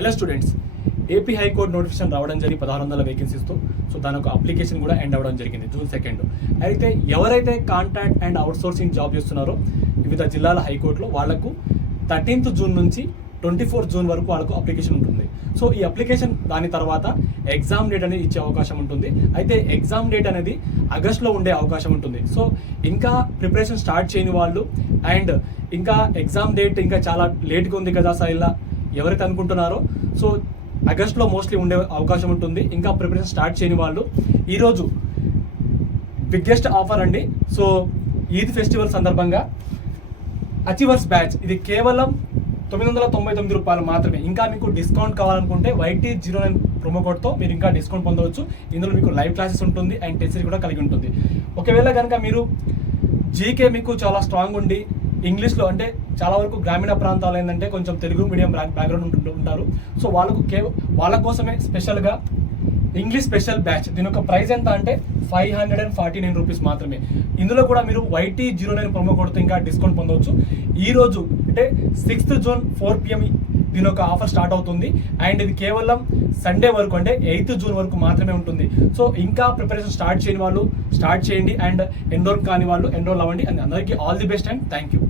Hello students, AP high court notification రావడం జరిగి 1600 వేకెన్సీస్తో. So దాని ఒక అప్లికేషన్ కూడా ఎండ్ అవ్వడం జరిగింది June 2. అయితే ఎవరైతే కాంట్రాక్ట్ అండ్ అవుట్సోర్సింగ్ జాబ్ చేస్తున్నారో వివిధ జిల్లాల హైకోర్టులో వాళ్లకు 13th June నుంచి 24th June వరకు వాళ్ళకు అప్లికేషన్ ఉంటుంది. సో ఈ అప్లికేషన్ దాని తర్వాత ఎగ్జామ్ డేట్ అనేది ఇచ్చే అవకాశం ఉంటుంది. అయితే ఎగ్జామ్ డేట్ అనేది ఆగస్ట్లో ఉండే అవకాశం ఉంటుంది. సో ఇంకా ప్రిపరేషన్ స్టార్ట్ చేయని వాళ్ళు అండ్ ఇంకా ఎగ్జామ్ డేట్ ఇంకా చాలా లేట్గా ఉంది కదా సార్ ఇలా ఎవరైతే అనుకుంటున్నారో, సో ఆగస్ట్లో మోస్ట్లీ ఉండే అవకాశం ఉంటుంది. ఇంకా ప్రిపరేషన్ స్టార్ట్ చేయని వాళ్ళు ఈరోజు బిగ్గెస్ట్ ఆఫర్ అండి. సో ఈద్ ఫెస్టివల్ సందర్భంగా అచీవర్స్ బ్యాచ్ ఇది కేవలం 999 రూపాయలు మాత్రమే. ఇంకా మీకు డిస్కౌంట్ కావాలనుకుంటే YT09 ప్రోమో కోడ్తో మీరు ఇంకా డిస్కౌంట్ పొందవచ్చు. ఇందులో మీకు లైవ్ క్లాసెస్ ఉంటుంది అండ్ టెస్ట్ సిరీస్ కూడా కలిగి ఉంటుంది. ఒకవేళ కనుక మీరు జీకే మీకు చాలా స్ట్రాంగ్ ఉండి ఇంగ్లీష్లో అంటే చాలా వరకు గ్రామీణ ప్రాంతాలు ఏంటంటే కొంచెం తెలుగు మీడియం బ్యాక్గ్రౌండ్ ఉంటారు. సో వాళ్ళ కోసమే స్పెషల్గా ఇంగ్లీష్ స్పెషల్ బ్యాచ్. దీని యొక్క ప్రైస్ ఎంత అంటే 549 రూపీస్ మాత్రమే. ఇందులో కూడా మీరు YT09 ప్రోమో కోడ్తో ఇంకా డిస్కౌంట్ పొందవచ్చు. ఈరోజు అంటే 6th June 4 PM దీని యొక్క ఆఫర్ స్టార్ట్ అవుతుంది అండ్ ఇది కేవలం సండే వరకు అంటే 8th June వరకు మాత్రమే ఉంటుంది. సో ఇంకా ప్రిపరేషన్ స్టార్ట్ చేయని వాళ్ళు స్టార్ట్ చేయండి అండ్ ఎన్రోల్ కాని వాళ్ళు ఎన్రోల్ అవ్వండి. అండ్ అందరికీ all the best and thank you.